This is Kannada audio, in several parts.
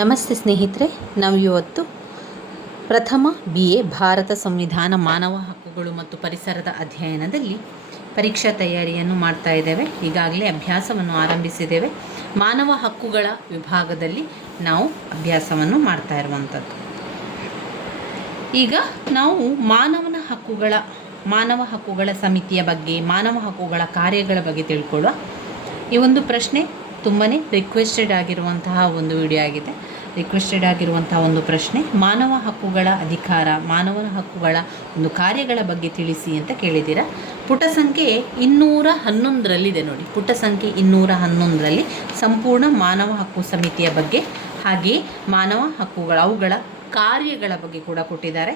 ನಮಸ್ತೆ ಸ್ನೇಹಿತರೆ, ನಾವು ಇವತ್ತು ಪ್ರಥಮ BA ಭಾರತ ಸಂವಿಧಾನ ಮಾನವ ಹಕ್ಕುಗಳು ಮತ್ತು ಪರಿಸರದ ಅಧ್ಯಯನದಲ್ಲಿ ಪರೀಕ್ಷಾ ತಯಾರಿಯನ್ನು ಮಾಡ್ತಾ ಇದ್ದೇವೆ. ಈಗಾಗಲೇ ಅಭ್ಯಾಸವನ್ನು ಆರಂಭಿಸಿದ್ದೇವೆ. ಮಾನವ ಹಕ್ಕುಗಳ ವಿಭಾಗದಲ್ಲಿ ನಾವು ಅಭ್ಯಾಸವನ್ನು ಮಾಡ್ತಾ ಇರುವಂಥದ್ದು. ಈಗ ನಾವು ಮಾನವ ಹಕ್ಕುಗಳ ಸಮಿತಿಯ ಬಗ್ಗೆ, ಮಾನವ ಹಕ್ಕುಗಳ ಕಾರ್ಯಗಳ ಬಗ್ಗೆ ತಿಳ್ಕೊಳ್ಳುವ. ಈ ಒಂದು ಪ್ರಶ್ನೆ ತುಂಬಾ ರಿಕ್ವೆಸ್ಟೆಡ್ ಆಗಿರುವಂತಹ ಒಂದು ವಿಡಿಯೋ ಆಗಿದೆ. ರಿಕ್ವೆಸ್ಟೆಡ್ ಆಗಿರುವಂತಹ ಒಂದು ಪ್ರಶ್ನೆ, ಮಾನವ ಹಕ್ಕುಗಳ ಅಧಿಕಾರ, ಮಾನವನ ಹಕ್ಕುಗಳ ಒಂದು ಕಾರ್ಯಗಳ ಬಗ್ಗೆ ತಿಳಿಸಿ ಅಂತ ಕೇಳಿದ್ದೀರಾ. ಪುಟ ಸಂಖ್ಯೆ 211ರಲ್ಲಿದೆ ನೋಡಿ. ಪುಟ ಸಂಖ್ಯೆ 211ರಲ್ಲಿ ಸಂಪೂರ್ಣ ಮಾನವ ಹಕ್ಕು ಸಮಿತಿಯ ಬಗ್ಗೆ, ಹಾಗೆಯೇ ಮಾನವ ಹಕ್ಕುಗಳ ಅವುಗಳ ಕಾರ್ಯಗಳ ಬಗ್ಗೆ ಕೂಡ ಕೊಟ್ಟಿದ್ದಾರೆ.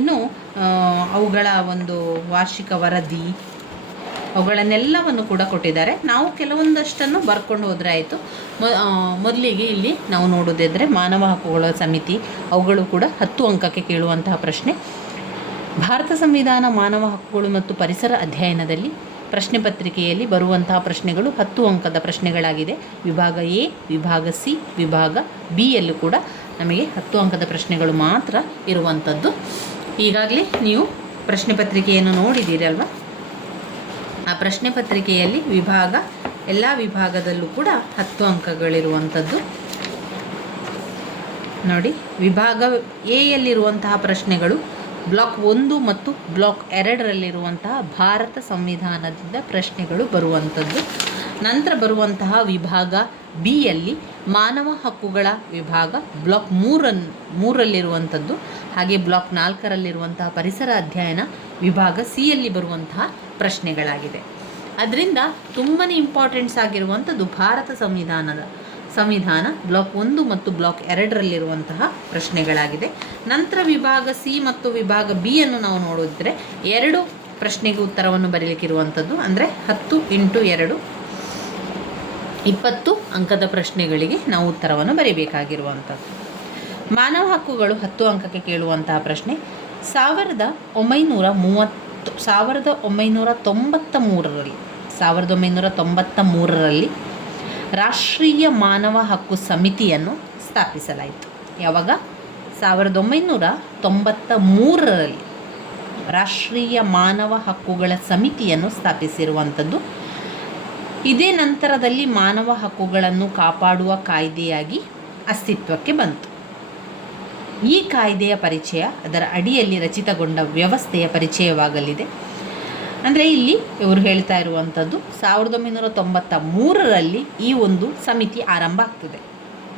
ಇನ್ನು ಅವುಗಳ ಒಂದು ವಾರ್ಷಿಕ ವರದಿ ಅವುಗಳನ್ನೆಲ್ಲವನ್ನು ಕೂಡ ಕೊಟ್ಟಿದ್ದಾರೆ. ನಾವು ಕೆಲವೊಂದಷ್ಟನ್ನು ಬರ್ಕೊಂಡು ಹೋದರೆ ಆಯಿತು. ಮೊದಲಿಗೆ ಇಲ್ಲಿ ನಾವು ನೋಡೋದಿದ್ದರೆ ಮಾನವ ಹಕ್ಕುಗಳ ಸಮಿತಿ, ಅವುಗಳು ಕೂಡ 10 ಅಂಕಕ್ಕೆ ಕೇಳುವಂತಹ ಪ್ರಶ್ನೆ. ಭಾರತ ಸಂವಿಧಾನ ಮಾನವ ಹಕ್ಕುಗಳು ಮತ್ತು ಪರಿಸರ ಅಧ್ಯಯನದಲ್ಲಿ ಪ್ರಶ್ನೆ ಪತ್ರಿಕೆಯಲ್ಲಿ ಬರುವಂತಹ ಪ್ರಶ್ನೆಗಳು 10 ಅಂಕದ ಪ್ರಶ್ನೆಗಳಾಗಿದೆ. ವಿಭಾಗ ಎ, ವಿಭಾಗ ಸಿ, ವಿಭಾಗ ಬಿ ಯಲ್ಲೂ ಕೂಡ ನಮಗೆ 10 ಅಂಕದ ಪ್ರಶ್ನೆಗಳು ಮಾತ್ರ ಇರುವಂಥದ್ದು. ಈಗಾಗಲೇ ನೀವು ಪ್ರಶ್ನೆ ಪತ್ರಿಕೆಯನ್ನು ನೋಡಿದ್ದೀರಲ್ವ. ಆ ಪ್ರಶ್ನೆ ಪತ್ರಿಕೆಯಲ್ಲಿ ಎಲ್ಲ ವಿಭಾಗದಲ್ಲೂ ಕೂಡ 10 ಅಂಕಗಳಿರುವಂಥದ್ದು ನೋಡಿ. ವಿಭಾಗ ಎ ಯಲ್ಲಿರುವಂತಹ ಪ್ರಶ್ನೆಗಳು ಬ್ಲಾಕ್ 1 ಮತ್ತು ಬ್ಲಾಕ್ 2ರಲ್ಲಿರುವಂತಹ ಭಾರತ ಸಂವಿಧಾನದಿಂದ ಪ್ರಶ್ನೆಗಳು ಬರುವಂಥದ್ದು. ನಂತರ ಬರುವಂತಹ ವಿಭಾಗ ಬಿ ಯಲ್ಲಿ ಮಾನವ ಹಕ್ಕುಗಳ ವಿಭಾಗ ಬ್ಲಾಕ್ 3ರಲ್ಲಿರುವಂಥದ್ದು, ಹಾಗೆ ಬ್ಲಾಕ್ 4ರಲ್ಲಿರುವಂತಹ ಪರಿಸರ ಅಧ್ಯಯನ ವಿಭಾಗ ಸಿ ಯಲ್ಲಿ ಬರುವಂತಹ ಪ್ರಶ್ನೆಗಳಾಗಿದೆ. ಅದರಿಂದ ತುಂಬಾ ಇಂಪಾರ್ಟೆಂಟ್ಸ್ ಆಗಿರುವಂಥದ್ದು ಭಾರತ ಸಂವಿಧಾನ ಬ್ಲಾಕ್ 1 ಮತ್ತು ಬ್ಲಾಕ್ 2ರಲ್ಲಿರುವಂತಹ ಪ್ರಶ್ನೆಗಳಾಗಿದೆ. ನಂತರ ವಿಭಾಗ ಸಿ ಮತ್ತು ವಿಭಾಗ ಬಿ ಅನ್ನು ನಾವು ನೋಡಿದ್ರೆ 2 ಪ್ರಶ್ನೆಗೆ ಉತ್ತರವನ್ನು ಬರೀಲಿಕ್ಕಿರುವಂಥದ್ದು. ಅಂದರೆ 10 × 2 20 ಅಂಕದ ಪ್ರಶ್ನೆಗಳಿಗೆ ನಾವು ಉತ್ತರವನ್ನು ಬರೀಬೇಕಾಗಿರುವಂಥದ್ದು. ಮಾನವ ಹಕ್ಕುಗಳು 10 ಅಂಕಕ್ಕೆ ಕೇಳುವಂತಹ ಪ್ರಶ್ನೆ. 1993ರಲ್ಲಿ ರಾಷ್ಟ್ರೀಯ ಮಾನವ ಹಕ್ಕು ಸಮಿತಿಯನ್ನು ಸ್ಥಾಪಿಸಲಾಯಿತು. ಯಾವಾಗ? 1993ರಲ್ಲಿ ರಾಷ್ಟ್ರೀಯ ಮಾನವ ಹಕ್ಕುಗಳ ಸಮಿತಿಯನ್ನು ಸ್ಥಾಪಿಸಿರುವಂಥದ್ದು. ಇದೇ ನಂತರದಲ್ಲಿ ಮಾನವ ಹಕ್ಕುಗಳನ್ನು ಕಾಪಾಡುವ ಕಾಯ್ದೆಯಾಗಿ ಅಸ್ತಿತ್ವಕ್ಕೆ ಬಂತು. ಈ ಕಾಯ್ದೆಯ ಪರಿಚಯ, ಅದರ ಅಡಿಯಲ್ಲಿ ರಚಿತಗೊಂಡ ವ್ಯವಸ್ಥೆಯ ಪರಿಚಯವಾಗಲಿದೆ. ಅಂದರೆ ಇಲ್ಲಿ ಇವರು ಹೇಳ್ತಾ ಇರುವಂಥದ್ದು 1993ರಲ್ಲಿ ಈ ಒಂದು ಸಮಿತಿ ಆರಂಭ ಆಗ್ತದೆ.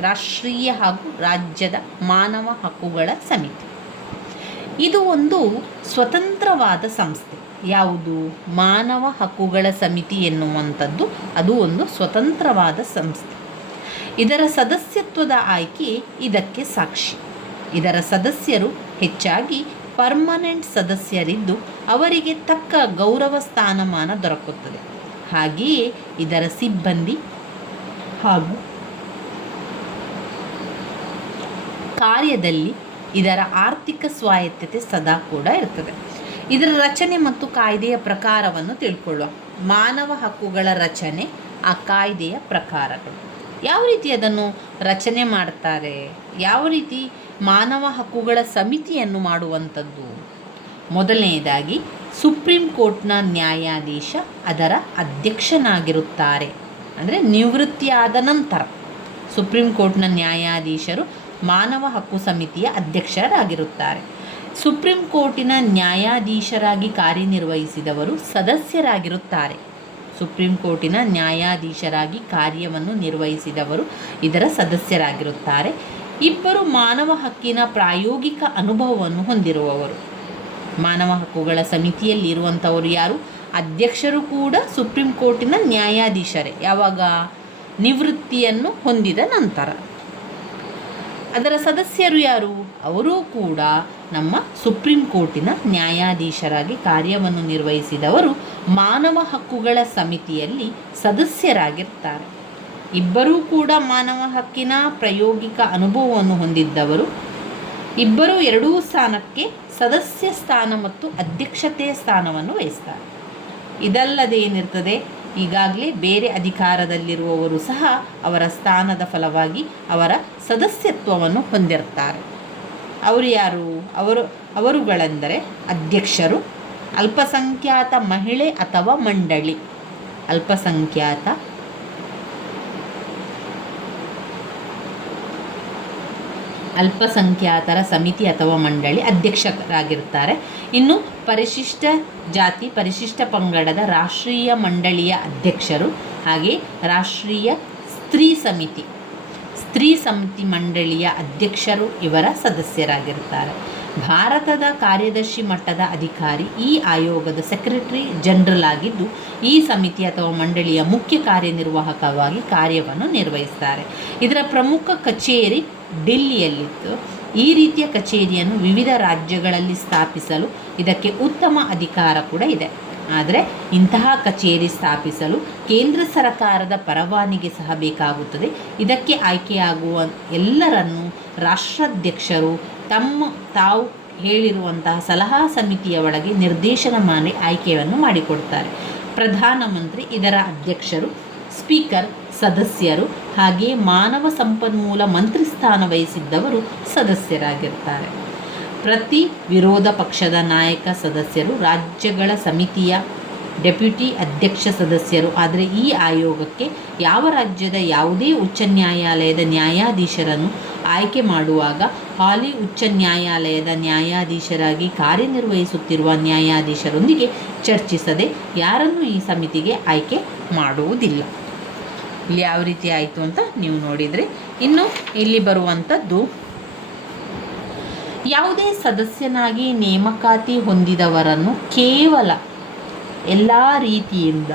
ರಾಷ್ಟ್ರೀಯ ಹಾಗೂ ರಾಜ್ಯದ ಮಾನವ ಹಕ್ಕುಗಳ ಸಮಿತಿ. ಇದು ಒಂದು ಸ್ವತಂತ್ರವಾದ ಸಂಸ್ಥೆ. ಯಾವುದು? ಮಾನವ ಹಕ್ಕುಗಳ ಸಮಿತಿ ಎನ್ನುವಂಥದ್ದು ಅದು ಒಂದು ಸ್ವತಂತ್ರವಾದ ಸಂಸ್ಥೆ. ಇದರ ಸದಸ್ಯತ್ವದ ಆಯ್ಕೆ ಇದಕ್ಕೆ ಸಾಕ್ಷಿ. ಇದರ ಸದಸ್ಯರು ಹೆಚ್ಚಾಗಿ ಪರ್ಮನೆಂಟ್ ಸದಸ್ಯರಿದ್ದು ಅವರಿಗೆ ತಕ್ಕ ಗೌರವ ಸ್ಥಾನಮಾನ ದೊರಕುತ್ತದೆ. ಹಾಗೆಯೇ ಇದರ ಸಿಬ್ಬಂದಿ ಹಾಗೂ ಕಾರ್ಯದಲ್ಲಿ ಇದರ ಆರ್ಥಿಕ ಸ್ವಾಯತ್ತತೆ ಸದಾ ಕೂಡ ಇರ್ತದೆ. ಇದರ ರಚನೆ ಮತ್ತು ಕಾಯ್ದೆಯ ಪ್ರಕಾರವನ್ನು ತಿಳ್ಕೊಳ್ಳುವ. ಮಾನವ ಹಕ್ಕುಗಳ ರಚನೆ, ಆ ಕಾಯ್ದೆಯ ಪ್ರಕಾರಗಳು, ಯಾವ ರೀತಿ ಅದನ್ನು ರಚನೆ ಮಾಡ್ತಾರೆ, ಯಾವ ರೀತಿ ಮಾನವ ಹಕ್ಕುಗಳ ಸಮಿತಿಯನ್ನು ಮಾಡುವಂಥದ್ದು. ಮೊದಲನೆಯದಾಗಿ ಸುಪ್ರೀಂ ಕೋರ್ಟ್ನ ನ್ಯಾಯಾಧೀಶ ಅದರ ಅಧ್ಯಕ್ಷನಾಗಿರುತ್ತಾರೆ. ಅಂದರೆ ನಿವೃತ್ತಿಯಾದ ನಂತರ ಸುಪ್ರೀಂ ಕೋರ್ಟ್ನ ನ್ಯಾಯಾಧೀಶರು ಮಾನವ ಹಕ್ಕು ಸಮಿತಿಯ ಅಧ್ಯಕ್ಷರಾಗಿರುತ್ತಾರೆ. ಸುಪ್ರೀಂ ಕೋರ್ಟಿನ ನ್ಯಾಯಾಧೀಶರಾಗಿ ಕಾರ್ಯನಿರ್ವಹಿಸಿದವರು ಸದಸ್ಯರಾಗಿರುತ್ತಾರೆ. ಸುಪ್ರೀಂ ಕೋರ್ಟಿನ ನ್ಯಾಯಾಧೀಶರಾಗಿ ಕಾರ್ಯವನ್ನು ನಿರ್ವಹಿಸಿದವರು ಇದರ ಸದಸ್ಯರಾಗಿರುತ್ತಾರೆ. 2 ಮಾನವ ಹಕ್ಕಿನ ಪ್ರಾಯೋಗಿಕ ಅನುಭವವನ್ನು ಹೊಂದಿರುವವರು. ಮಾನವ ಹಕ್ಕುಗಳ ಸಮಿತಿಯಲ್ಲಿ ಇರುವಂಥವರು ಯಾರು? ಅಧ್ಯಕ್ಷರು ಕೂಡ ಸುಪ್ರೀಂ ಕೋರ್ಟಿನ ನ್ಯಾಯಾಧೀಶರೇ. ಯಾವಾಗ? ನಿವೃತ್ತಿಯನ್ನು ಹೊಂದಿದ ನಂತರ. ಅದರ ಸದಸ್ಯರು ಯಾರು? ಅವರೂ ಕೂಡ ನಮ್ಮ ಸುಪ್ರೀಂ ಕೋರ್ಟಿನ ನ್ಯಾಯಾಧೀಶರಾಗಿ ಕಾರ್ಯವನ್ನು ನಿರ್ವಹಿಸಿದವರು ಮಾನವ ಹಕ್ಕುಗಳ ಸಮಿತಿಯಲ್ಲಿ ಸದಸ್ಯರಾಗಿರ್ತಾರೆ. 2 ಕೂಡ ಮಾನವ ಹಕ್ಕಿನ ಪ್ರಾಯೋಗಿಕ ಅನುಭವವನ್ನು ಹೊಂದಿದ್ದವರು. 2 ಸ್ಥಾನಕ್ಕೆ ಸದಸ್ಯ ಸ್ಥಾನ ಮತ್ತು ಅಧ್ಯಕ್ಷತೆಯ ಸ್ಥಾನವನ್ನು ವಹಿಸ್ತಾರೆ. ಇದಲ್ಲದೆ ಏನಿರ್ತದೆ? ಈಗಾಗಲೇ ಬೇರೆ ಅಧಿಕಾರದಲ್ಲಿರುವವರು ಸಹ ಅವರ ಸ್ಥಾನದ ಫಲವಾಗಿ ಅವರ ಸದಸ್ಯತ್ವವನ್ನು ಹೊಂದಿರ್ತಾರೆ. ಅವರು ಯಾರು? ಅವರುಗಳೆಂದರೆ ಅಧ್ಯಕ್ಷರು, ಅಲ್ಪಸಂಖ್ಯಾತ ಮಹಿಳೆ ಅಥವಾ ಮಂಡಳಿ, ಅಲ್ಪಸಂಖ್ಯಾತರ ಸಮಿತಿ ಅಥವಾ ಮಂಡಳಿ ಅಧ್ಯಕ್ಷರಾಗಿರ್ತಾರೆ. ಇನ್ನು ಪರಿಶಿಷ್ಟ ಜಾತಿ ಪರಿಶಿಷ್ಟ ಪಂಗಡದ ರಾಷ್ಟ್ರೀಯ ಮಂಡಳಿಯ ಅಧ್ಯಕ್ಷರು, ಹಾಗೆ ರಾಷ್ಟ್ರೀಯ ಸ್ತ್ರೀ ಸಮಿತಿ ಮಂಡಳಿಯ ಅಧ್ಯಕ್ಷರು ಇವರ ಸದಸ್ಯರಾಗಿರ್ತಾರೆ. ಭಾರತದ ಕಾರ್ಯದರ್ಶಿ ಮಟ್ಟದ ಅಧಿಕಾರಿ ಈ ಆಯೋಗದ ಸೆಕ್ರೆಟರಿ ಜನರಲ್ ಆಗಿದ್ದು, ಈ ಸಮಿತಿ ಅಥವಾ ಮಂಡಳಿಯ ಮುಖ್ಯ ಕಾರ್ಯನಿರ್ವಾಹಕವಾಗಿ ಕಾರ್ಯವನ್ನು ನಿರ್ವಹಿಸ್ತಾರೆ. ಇದರ ಪ್ರಮುಖ ಕಚೇರಿ ಡಿಲ್ಲಿಯಲ್ಲಿದ್ದು, ಈ ರೀತಿಯ ಕಚೇರಿಯನ್ನು ವಿವಿಧ ರಾಜ್ಯಗಳಲ್ಲಿ ಸ್ಥಾಪಿಸಲು ಇದಕ್ಕೆ ಉತ್ತಮ ಅಧಿಕಾರ ಕೂಡ ಇದೆ. ಆದರೆ ಇಂತಹ ಕಚೇರಿ ಸ್ಥಾಪಿಸಲು ಕೇಂದ್ರ ಸರ್ಕಾರದ ಪರವಾನಗಿ ಸಹ ಬೇಕಾಗುತ್ತದೆ. ಇದಕ್ಕೆ ಆಯ್ಕೆಯಾಗುವ ಎಲ್ಲರನ್ನೂ ರಾಷ್ಟ್ರಾಧ್ಯಕ್ಷರು ತಾವು ಹೇಳಿರುವಂತಹ ಸಲಹಾ ಸಮಿತಿಯ ಒಳಗೆ ನಿರ್ದೇಶನ ಮಾಡಿ ಆಯ್ಕೆಯನ್ನು ಮಾಡಿಕೊಡ್ತಾರೆ. ಪ್ರಧಾನಮಂತ್ರಿ ಇದರ ಅಧ್ಯಕ್ಷರು, ಸ್ಪೀಕರ್ ಸದಸ್ಯರು, ಹಾಗೆ ಮಾನವ ಸಂಪನ್ಮೂಲ ಮಂತ್ರಿ ಸ್ಥಾನ ವಹಿಸಿದ್ದವರು ಸದಸ್ಯರಾಗಿರ್ತಾರೆ. ಪ್ರತಿ ವಿರೋಧ ಪಕ್ಷದ ನಾಯಕ ಸದಸ್ಯರು ರಾಜ್ಯಗಳ ಸಮಿತಿಯ ಡೆಪ್ಯೂಟಿ ಅಧ್ಯಕ್ಷ ಸದಸ್ಯರು. ಆದರೆ ಈ ಆಯೋಗಕ್ಕೆ ಯಾವ ರಾಜ್ಯದ ಯಾವುದೇ ಉಚ್ಚ ನ್ಯಾಯಾಲಯದ ನ್ಯಾಯಾಧೀಶರನ್ನು ಆಯ್ಕೆ ಮಾಡುವಾಗ ಹಾಲಿ ಉಚ್ಚ ನ್ಯಾಯಾಲಯದ ನ್ಯಾಯಾಧೀಶರಾಗಿ ಕಾರ್ಯನಿರ್ವಹಿಸುತ್ತಿರುವ ನ್ಯಾಯಾಧೀಶರೊಂದಿಗೆ ಚರ್ಚಿಸದೆ ಯಾರನ್ನು ಈ ಸಮಿತಿಗೆ ಆಯ್ಕೆ ಮಾಡುವುದಿಲ್ಲ. ಇಲ್ಲಿ ಯಾವ ರೀತಿ ಆಯಿತು ಅಂತ ನೀವು ನೋಡಿದರೆ, ಇನ್ನು ಇಲ್ಲಿ ಬರುವಂಥದ್ದು ಯಾವುದೇ ಸದಸ್ಯನಾಗಿ ನೇಮಕಾತಿ ಹೊಂದಿದವರನ್ನು ಕೇವಲ ಎಲ್ಲ ರೀತಿಯಿಂದ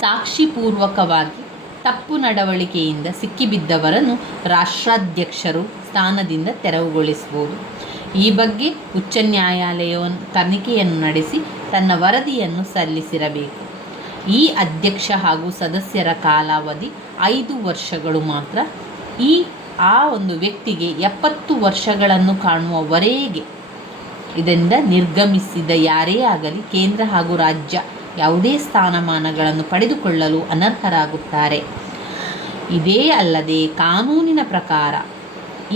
ಸಾಕ್ಷಿಪೂರ್ವಕವಾಗಿ ತಪ್ಪು ನಡವಳಿಕೆಯಿಂದ ಸಿಕ್ಕಿಬಿದ್ದವರನ್ನು ರಾಷ್ಟ್ರಾಧ್ಯಕ್ಷರು ಸ್ಥಾನದಿಂದ ತೆರವುಗೊಳಿಸಬಹುದು. ಈ ಬಗ್ಗೆ ಉಚ್ಚ ನ್ಯಾಯಾಲಯವನ್ನು ತನಿಖೆಯನ್ನು ನಡೆಸಿ ತನ್ನ ವರದಿಯನ್ನು ಸಲ್ಲಿಸಿರಬೇಕು. ಈ ಅಧ್ಯಕ್ಷ ಹಾಗೂ ಸದಸ್ಯರ ಕಾಲಾವಧಿ 5 ವರ್ಷಗಳು ಮಾತ್ರ. ಆ ಒಂದು ವ್ಯಕ್ತಿಗೆ 70 ವರ್ಷಗಳನ್ನು ಕಾಣುವವರೆಗೆ ಇದರಿಂದ ನಿರ್ಗಮಿಸಿದ ಯಾರೇ ಆಗಲಿ ಕೇಂದ್ರ ಹಾಗೂ ರಾಜ್ಯ ಯಾವುದೇ ಸ್ಥಾನಮಾನಗಳನ್ನು ಪಡೆದುಕೊಳ್ಳಲು ಅನರ್ಹರಾಗುತ್ತಾರೆ. ಇದೇ ಅಲ್ಲದೆ ಕಾನೂನಿನ ಪ್ರಕಾರ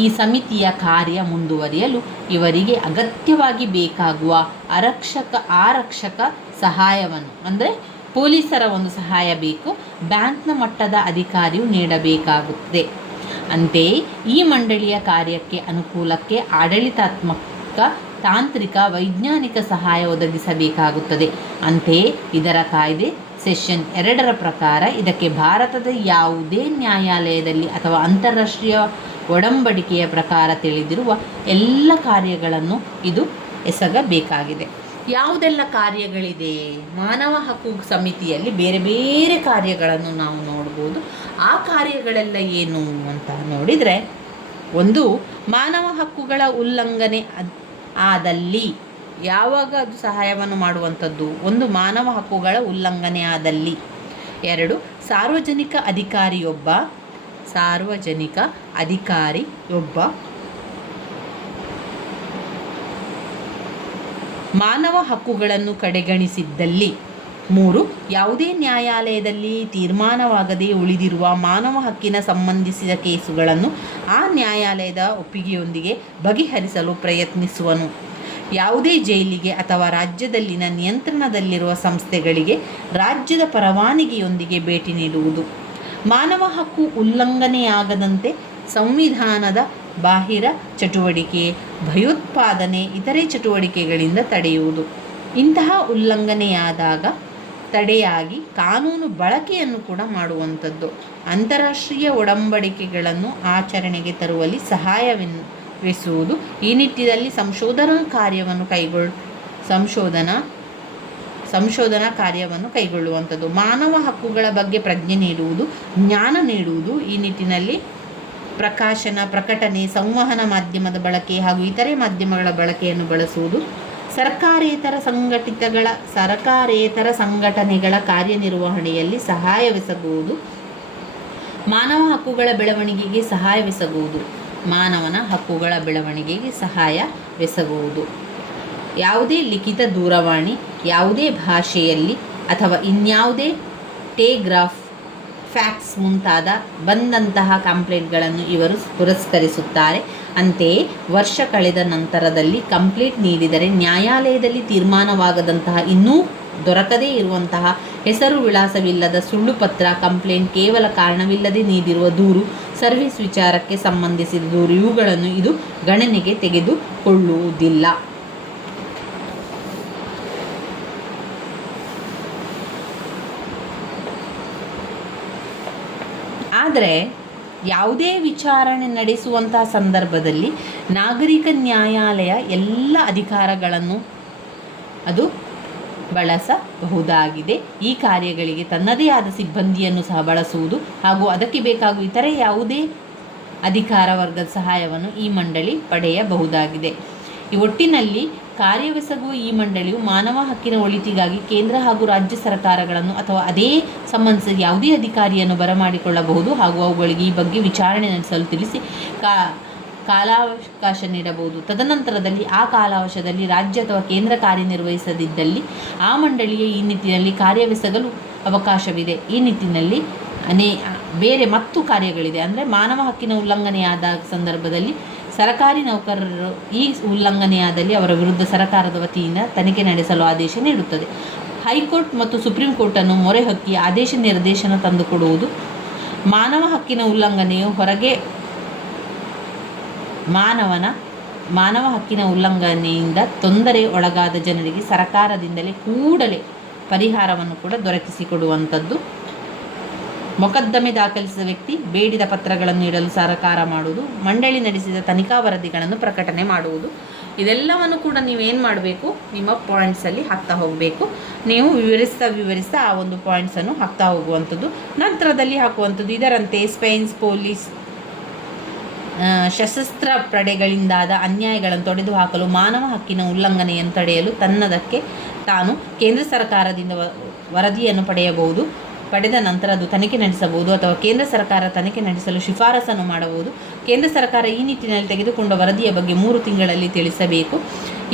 ಈ ಸಮಿತಿಯ ಕಾರ್ಯ ಮುಂದುವರಿಯಲು ಇವರಿಗೆ ಅಗತ್ಯವಾಗಿ ಬೇಕಾಗುವ ಆರಕ್ಷಕ ಸಹಾಯವನ್ನು, ಅಂದರೆ ಪೊಲೀಸರ ಒಂದು ಸಹಾಯ ಬೇಕು, ಬ್ಯಾಂಕ್ನ ಮಟ್ಟದ ಅಧಿಕಾರಿಯು ನೀಡಬೇಕಾಗುತ್ತದೆ. ಅಂತೆಯೇ ಈ ಮಂಡಳಿಯ ಕಾರ್ಯಕ್ಕೆ ಅನುಕೂಲಕ್ಕೆ ಆಡಳಿತಾತ್ಮಕ, ತಾಂತ್ರಿಕ, ವೈಜ್ಞಾನಿಕ ಸಹಾಯ ಒದಗಿಸಬೇಕಾಗುತ್ತದೆ. ಅಂತೆಯೇ ಇದರ ಕಾಯ್ದೆ ಸೆಷನ್ 2ರ ಪ್ರಕಾರ ಇದಕ್ಕೆ ಭಾರತದ ಯಾವುದೇ ನ್ಯಾಯಾಲಯದಲ್ಲಿ ಅಥವಾ ಅಂತಾರಾಷ್ಟ್ರೀಯ ಒಡಂಬಡಿಕೆಯ ಪ್ರಕಾರ ತಿಳಿದಿರುವ ಎಲ್ಲ ಕಾರ್ಯಗಳನ್ನು ಇದು ಎಸಗಬೇಕಾಗಿದೆ. ಯಾವುದೆಲ್ಲ ಕಾರ್ಯಗಳಿದೆ? ಮಾನವ ಹಕ್ಕು ಸಮಿತಿಯಲ್ಲಿ ಬೇರೆ ಬೇರೆ ಕಾರ್ಯಗಳನ್ನು ನಾವು ನೋಡ್ಬೋದು. ಆ ಕಾರ್ಯಗಳೆಲ್ಲ ಏನು ಅಂತ ನೋಡಿದರೆ, ಒಂದು, ಮಾನವ ಹಕ್ಕುಗಳ ಉಲ್ಲಂಘನೆ ಆದಲ್ಲಿ ಯಾವಾಗ ಅದು ಸಹಾಯವನ್ನು ಮಾಡುವಂಥದ್ದು? ಒಂದು, ಮಾನವ ಹಕ್ಕುಗಳ ಉಲ್ಲಂಘನೆ ಆದಲ್ಲಿ. 2, ಸಾರ್ವಜನಿಕ ಅಧಿಕಾರಿಯೊಬ್ಬ ಮಾನವ ಹಕ್ಕುಗಳನ್ನು ಕಡೆಗಣಿಸಿದ್ದಲ್ಲಿ. 3, ಯಾವುದೇ ನ್ಯಾಯಾಲಯದಲ್ಲಿ ತೀರ್ಮಾನವಾಗದೇ ಉಳಿದಿರುವ ಮಾನವ ಹಕ್ಕಿನ ಸಂಬಂಧಿಸಿದ ಕೇಸುಗಳನ್ನು ಆ ನ್ಯಾಯಾಲಯದ ಒಪ್ಪಿಗೆಯೊಂದಿಗೆ ಬಗೆಹರಿಸಲು ಪ್ರಯತ್ನಿಸುವನು. ಯಾವುದೇ ಜೈಲಿಗೆ ಅಥವಾ ರಾಜ್ಯದಲ್ಲಿನ ನಿಯಂತ್ರಣದಲ್ಲಿರುವ ಸಂಸ್ಥೆಗಳಿಗೆ ರಾಜ್ಯದ ಪರವಾನಗಿಯೊಂದಿಗೆ ಭೇಟಿ ನೀಡುವುದು. ಮಾನವ ಹಕ್ಕು ಉಲ್ಲಂಘನೆಯಾಗದಂತೆ ಸಂವಿಧಾನದ ಬಾಹಿರ ಚಟುವಟಿಕೆ, ಭಯೋತ್ಪಾದನೆ, ಇತರೆ ಚಟುವಟಿಕೆಗಳಿಂದ ತಡೆಯುವುದು. ಇಂತಹ ಉಲ್ಲಂಘನೆಯಾದಾಗ ತಡೆಯಾಗಿ ಕಾನೂನು ಬಳಕೆಯನ್ನು ಕೂಡ ಮಾಡುವಂಥದ್ದು. ಅಂತಾರಾಷ್ಟ್ರೀಯ ಒಡಂಬಡಿಕೆಗಳನ್ನು ಆಚರಣೆಗೆ ತರುವಲ್ಲಿ ಸಹಾಯವೆನಿಸುವುದು. ಈ ನಿಟ್ಟಿನಲ್ಲಿ ಸಂಶೋಧನಾ ಕಾರ್ಯವನ್ನು ಕೈಗೊಳ್ಳುವಂಥದ್ದು. ಮಾನವ ಹಕ್ಕುಗಳ ಬಗ್ಗೆ ಪ್ರಜ್ಞೆ ನೀಡುವುದು, ಜ್ಞಾನ ನೀಡುವುದು. ಈ ನಿಟ್ಟಿನಲ್ಲಿ ಪ್ರಕಟಣೆ, ಸಂವಹನ ಮಾಧ್ಯಮದ ಬಳಕೆ ಹಾಗೂ ಇತರೆ ಮಾಧ್ಯಮಗಳ ಬಳಕೆಯನ್ನು ಬಳಸುವುದು. ಸರ್ಕಾರೇತರ ಸಂಘಟನೆಗಳ ಕಾರ್ಯನಿರ್ವಹಣೆಯಲ್ಲಿ ಸಹಾಯವೆಸಗುವುದು. ಮಾನವ ಹಕ್ಕುಗಳ ಬೆಳವಣಿಗೆಗೆ ಸಹಾಯವೆಸಗುವುದು. ಯಾವುದೇ ಲಿಖಿತ ದೂರವಾಣಿ, ಯಾವುದೇ ಭಾಷೆಯಲ್ಲಿ ಅಥವಾ ಇನ್ಯಾವುದೇ ಟೇಗ್ರಾಫ್, ಫ್ಯಾಕ್ಸ್ ಮುಂತಾದ ಬಂದಂತಹ ಕಂಪ್ಲೇಂಟ್ಗಳನ್ನು ಇವರು ಪುರಸ್ಕರಿಸುತ್ತಾರೆ. ಅಂತೆಯೇ ವರ್ಷ ಕಳೆದ ನಂತರದಲ್ಲಿ ಕಂಪ್ಲೇಂಟ್ ನೀಡಿದರೆ ನ್ಯಾಯಾಲಯದಲ್ಲಿ ತೀರ್ಮಾನವಾಗದಂತಹ ಇನ್ನೂ ದೊರಕದೇ ಇರುವಂತಹ ಹೆಸರು ವಿಳಾಸವಿಲ್ಲದ ಸುಳ್ಳು ಪತ್ರ, ಕಂಪ್ಲೇಂಟ್, ಕೇವಲ ಕಾರಣವಿಲ್ಲದೆ ನೀಡಿರುವ ದೂರು, ಸರ್ವಿಸ್ ವಿಚಾರಕ್ಕೆ ಸಂಬಂಧಿಸಿದ ದೂರು ಇವುಗಳನ್ನು ಇದು ಗಣನೆಗೆ ತೆಗೆದುಕೊಳ್ಳುವುದಿಲ್ಲ. ಆದರೆ ಯಾವುದೇ ವಿಚಾರಣೆ ನಡೆಸುವಂತಹ ಸಂದರ್ಭದಲ್ಲಿ ನಾಗರಿಕ ನ್ಯಾಯಾಲಯ ಎಲ್ಲ ಅಧಿಕಾರಗಳನ್ನು ಅದು ಬಳಸಬಹುದಾಗಿದೆ. ಈ ಕಾರ್ಯಗಳಿಗೆ ತನ್ನದೇ ಆದ ಸಿಬ್ಬಂದಿಯನ್ನು ಸಹ ಬಳಸುವುದು ಹಾಗೂ ಅದಕ್ಕೆ ಬೇಕಾಗುವ ಇತರೆ ಯಾವುದೇ ಅಧಿಕಾರ ವರ್ಗದ ಸಹಾಯವನ್ನು ಈ ಮಂಡಳಿ ಪಡೆಯಬಹುದಾಗಿದೆ. ಈ ಒಟ್ಟಿನಲ್ಲಿ ಕಾರ್ಯವೆಸಗುವ ಈ ಮಂಡಳಿಯು ಮಾನವ ಹಕ್ಕಿನ ಒಳಿತಿಗಾಗಿ ಕೇಂದ್ರ ಹಾಗೂ ರಾಜ್ಯ ಸರ್ಕಾರಗಳನ್ನು ಅಥವಾ ಅದೇ ಸಂಬಂಧಿಸಿದ ಯಾವುದೇ ಅಧಿಕಾರಿಯನ್ನು ಬರಮಾಡಿಕೊಳ್ಳಬಹುದು ಹಾಗೂ ಅವುಗಳಿಗೆ ಈ ಬಗ್ಗೆ ವಿಚಾರಣೆ ನಡೆಸಲು ತಿಳಿಸಿ ಕಾಲಾವಕಾಶ ನೀಡಬಹುದು. ತದನಂತರದಲ್ಲಿ ಆ ಕಾಲಾವಕಾಶದಲ್ಲಿ ರಾಜ್ಯ ಅಥವಾ ಕೇಂದ್ರ ಕಾರ್ಯನಿರ್ವಹಿಸದಿದ್ದಲ್ಲಿ ಆ ಮಂಡಳಿಗೆ ಈ ನಿಟ್ಟಿನಲ್ಲಿ ಕಾರ್ಯವೆಸಗಲು ಅವಕಾಶವಿದೆ. ಈ ನಿಟ್ಟಿನಲ್ಲಿ ಬೇರೆ ಮತ್ತು ಕಾರ್ಯಗಳಿದೆ. ಅಂದರೆ ಮಾನವ ಹಕ್ಕಿನ ಉಲ್ಲಂಘನೆಯಾದ ಸಂದರ್ಭದಲ್ಲಿ ಸರಕಾರಿ ನೌಕರರು ಈ ಉಲ್ಲಂಘನೆಯಾದಲ್ಲಿ ಅವರ ವಿರುದ್ಧ ಸರಕಾರದ ವತಿಯಿಂದ ತನಿಖೆ ನಡೆಸಲು ಆದೇಶ ನೀಡುತ್ತದೆ. ಹೈಕೋರ್ಟ್ ಮತ್ತು ಸುಪ್ರೀಂ ಕೋರ್ಟನ್ನು ಮೊರೆ ಹೊಕ್ಕಿ ಆದೇಶ ನಿರ್ದೇಶನ ತಂದುಕೊಡುವುದು. ಮಾನವ ಹಕ್ಕಿನ ಉಲ್ಲಂಘನೆಯು ಹೊರಗೆ ಮಾನವ ಹಕ್ಕಿನ ಉಲ್ಲಂಘನೆಯಿಂದ ತೊಂದರೆ ಒಳಗಾದ ಜನರಿಗೆ ಸರಕಾರದಿಂದಲೇ ಕೂಡಲೇ ಪರಿಹಾರವನ್ನು ಕೂಡ ದೊರಕಿಸಿಕೊಡುವಂಥದ್ದು. ಮೊಕದ್ದಮೆ ದಾಖಲಿಸಿದ ವ್ಯಕ್ತಿ ಬೇಡಿದ ಪತ್ರಗಳನ್ನು ನೀಡಲು ಸಹಕಾರ ಮಾಡುವುದು, ಮಂಡಳಿ ನಡೆಸಿದ ತನಿಖಾ ವರದಿಗಳನ್ನು ಪ್ರಕಟಣೆ ಮಾಡುವುದು. ಇದೆಲ್ಲವನ್ನು ಕೂಡ ನೀವೇನು ಮಾಡಬೇಕು, ನಿಮ್ಮ ಪಾಯಿಂಟ್ಸಲ್ಲಿ ಹಾಕ್ತಾ ಹೋಗಬೇಕು. ನೀವು ವಿವರಿಸ್ತಾ ಆ ಒಂದು ಪಾಯಿಂಟ್ಸನ್ನು ಹಾಕ್ತಾ ಹೋಗುವಂಥದ್ದು. ನಂತರದಲ್ಲಿ ಹಾಕುವಂಥದ್ದು ಇದರಂತೆ ಸ್ಪೇನ್ ಪೊಲೀಸ್ ಸಶಸ್ತ್ರ ಪಡೆಗಳಿಂದಾದ ಅನ್ಯಾಯಗಳನ್ನು ತೊಡೆದುಹಾಕಲು ಮಾನವ ಹಕ್ಕಿನ ಉಲ್ಲಂಘನೆಯನ್ನು ತಡೆಯಲು ತನ್ನದಕ್ಕೆ ತಾನು ಕೇಂದ್ರ ಸರ್ಕಾರದಿಂದ ವರದಿಯನ್ನು ಪಡೆಯಬಹುದು. ಪಡೆದ ನಂತರ ಅದು ತನಿಖೆ ನಡೆಸಬಹುದು ಅಥವಾ ಕೇಂದ್ರ ಸರ್ಕಾರ ತನಿಖೆ ನಡೆಸಲು ಶಿಫಾರಸನ್ನು ಮಾಡಬಹುದು. ಕೇಂದ್ರ ಸರ್ಕಾರ ಈ ನಿಟ್ಟಿನಲ್ಲಿ ತೆಗೆದುಕೊಂಡ ವರದಿಯ ಬಗ್ಗೆ 3 ತಿಂಗಳಲ್ಲಿ ತಿಳಿಸಬೇಕು.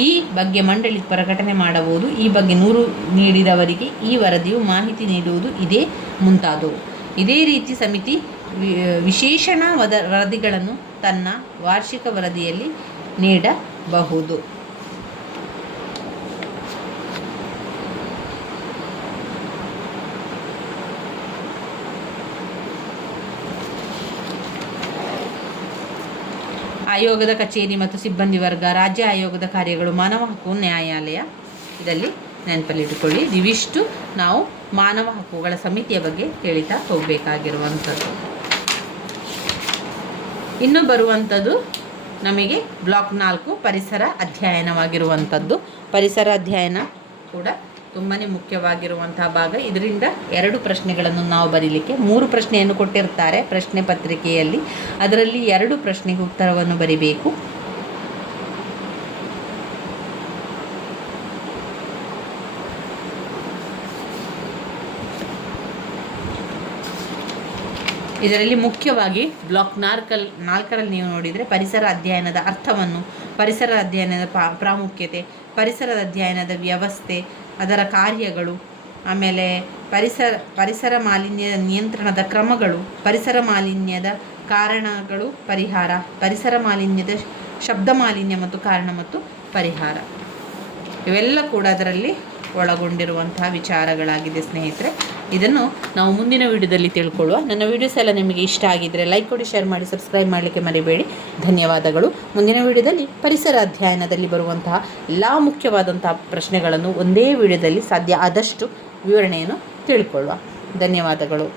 ಈ ಬಗ್ಗೆ ಮಂಡಳಿ ಪ್ರಕಟಣೆ ಮಾಡಬಹುದು. ಈ ಬಗ್ಗೆ 100 ನೀಡಿದವರಿಗೆ ಈ ವರದಿಯು ಮಾಹಿತಿ ನೀಡುವುದು ಇದೇ ಮುಂತಾದವು. ಇದೇ ರೀತಿ ಸಮಿತಿ ವಿಶೇಷಣ ವರದಿಗಳನ್ನು ತನ್ನ ವಾರ್ಷಿಕ ವರದಿಯಲ್ಲಿ ನೀಡಬಹುದು. ಆಯೋಗದ ಕಚೇರಿ ಮತ್ತು ಸಿಬ್ಬಂದಿ ವರ್ಗ, ರಾಜ್ಯ ಆಯೋಗದ ಕಾರ್ಯಗಳು, ಮಾನವ ಹಕ್ಕು ನ್ಯಾಯಾಲಯ, ಇದರಲ್ಲಿ ನೆನಪಲ್ಲಿಟ್ಟುಕೊಳ್ಳಿ. ಇವಿಷ್ಟು ನಾವು ಮಾನವ ಹಕ್ಕುಗಳ ಸಮಿತಿಯ ಬಗ್ಗೆ ತಿಳಿತಾ ಹೋಗಬೇಕಾಗಿರುವಂಥದ್ದು. ಇನ್ನು ಬರುವಂಥದ್ದು ನಮಗೆ ಬ್ಲಾಕ್ 4 ಪರಿಸರ ಅಧ್ಯಯನವಾಗಿರುವಂಥದ್ದು. ಪರಿಸರ ಅಧ್ಯಯನ ಕೂಡ ತುಂಬಾ ಮುಖ್ಯವಾಗಿರುವಂತಹ ಭಾಗ. ಇದರಿಂದ 2 ಪ್ರಶ್ನೆಗಳನ್ನು ನಾವು ಬರೀಲಿಕ್ಕೆ 3 ಪ್ರಶ್ನೆಯನ್ನು ಕೊಟ್ಟಿರ್ತಾರೆ ಪ್ರಶ್ನೆ ಪತ್ರಿಕೆಯಲ್ಲಿ. ಅದರಲ್ಲಿ 2 ಪ್ರಶ್ನೆಗೆ ಉತ್ತರವನ್ನು ಬರಿಬೇಕು. ಇದರಲ್ಲಿ ಮುಖ್ಯವಾಗಿ ಬ್ಲಾಕ್ 4ರಲ್ಲಿ ನೀವು ನೋಡಿದರೆ ಪರಿಸರ ಅಧ್ಯಯನದ ಅರ್ಥವನ್ನು, ಪರಿಸರ ಅಧ್ಯಯನದ ಪ್ರಾಮುಖ್ಯತೆ, ಪರಿಸರದ ಅಧ್ಯಯನದ ವ್ಯವಸ್ಥೆ, ಅದರ ಕಾರ್ಯಗಳು, ಆಮೇಲೆ ಪರಿಸರ ಮಾಲಿನ್ಯ ನಿಯಂತ್ರಣದ ಕ್ರಮಗಳು, ಪರಿಸರ ಮಾಲಿನ್ಯದ ಕಾರಣಗಳು, ಪರಿಹಾರ, ಪರಿಸರ ಮಾಲಿನ್ಯದ ಶಬ್ದ ಮಾಲಿನ್ಯ ಮತ್ತು ಕಾರಣ ಮತ್ತು ಪರಿಹಾರ, ಇವೆಲ್ಲ ಕೂಡ ಅದರಲ್ಲಿ ಒಳಗೊಂಡಿರುವಂತಹ ವಿಚಾರಗಳಾಗಿದೆ ಸ್ನೇಹಿತರೆ. ಇದನ್ನು ನಾವು ಮುಂದಿನ ವಿಡಿಯೋದಲ್ಲಿ ತಿಳ್ಕೊಳ್ಳುವ. ನನ್ನ ವಿಡಿಯೋಸ್ ಎಲ್ಲ ನಿಮಗೆ ಇಷ್ಟ ಆಗಿದ್ದರೆ ಲೈಕ್ ಕೊಡಿ, ಶೇರ್ ಮಾಡಿ, ಸಬ್ಸ್ಕ್ರೈಬ್ ಮಾಡಲಿಕ್ಕೆ ಮರಿಬೇಡಿ. ಧನ್ಯವಾದಗಳು. ಮುಂದಿನ ವಿಡಿಯೋದಲ್ಲಿ ಪರಿಸರ ಅಧ್ಯಯನದಲ್ಲಿ ಬರುವಂತಹ ಎಲ್ಲ ಮುಖ್ಯವಾದಂತಹ ಪ್ರಶ್ನೆಗಳನ್ನು ಒಂದೇ ವಿಡಿಯೋದಲ್ಲಿ ಸಾಧ್ಯ ಆದಷ್ಟು ವಿವರಣೆಯನ್ನು ತಿಳ್ಕೊಳ್ಳುವ. ಧನ್ಯವಾದಗಳು.